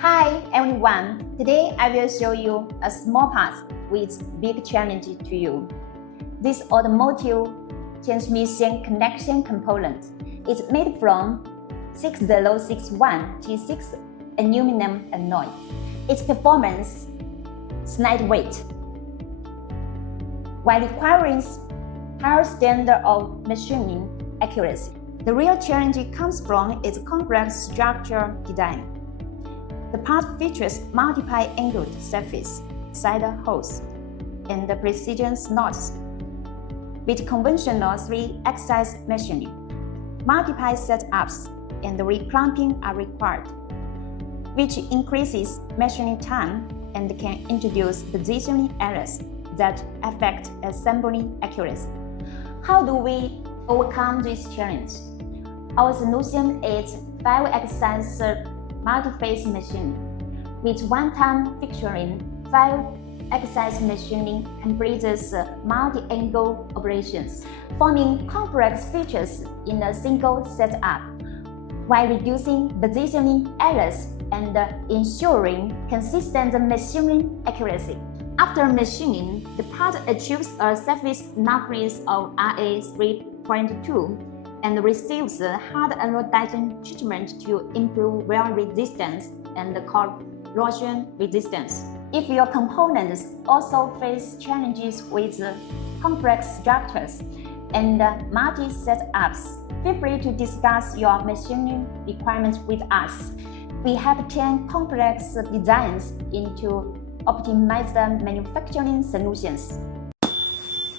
Hi everyone, today I will show you a small part with big challenge to you. This automotive transmission connection component is made from 6061 T6 aluminum alloy. Its performance is lightweight, while requiring higher standard of machining accuracy. The real challenge comes from its complex structure design. The part features multi-angled surface, side holes, and precision slots. With conventional 3-axis machining, multiple setups and reclamping are required, which increases machining time and can introduce positioning errors that affect assembly accuracy. How do we overcome this challenge? Our solution is 5-axis multi-phase machining. With one-time fixturing, 5-axis machining completes multi-angle operations, forming complex features in a single setup, while reducing positioning errors and ensuring consistent machining accuracy. After machining, the part achieves a surface roughness of RA 3.2 and receives hard anodizing treatment to improve wear resistance and corrosion resistance. If your components also face challenges with complex structures and multi-setups, feel free to discuss your machining requirements with us. We have 10 complex designs into optimized manufacturing solutions.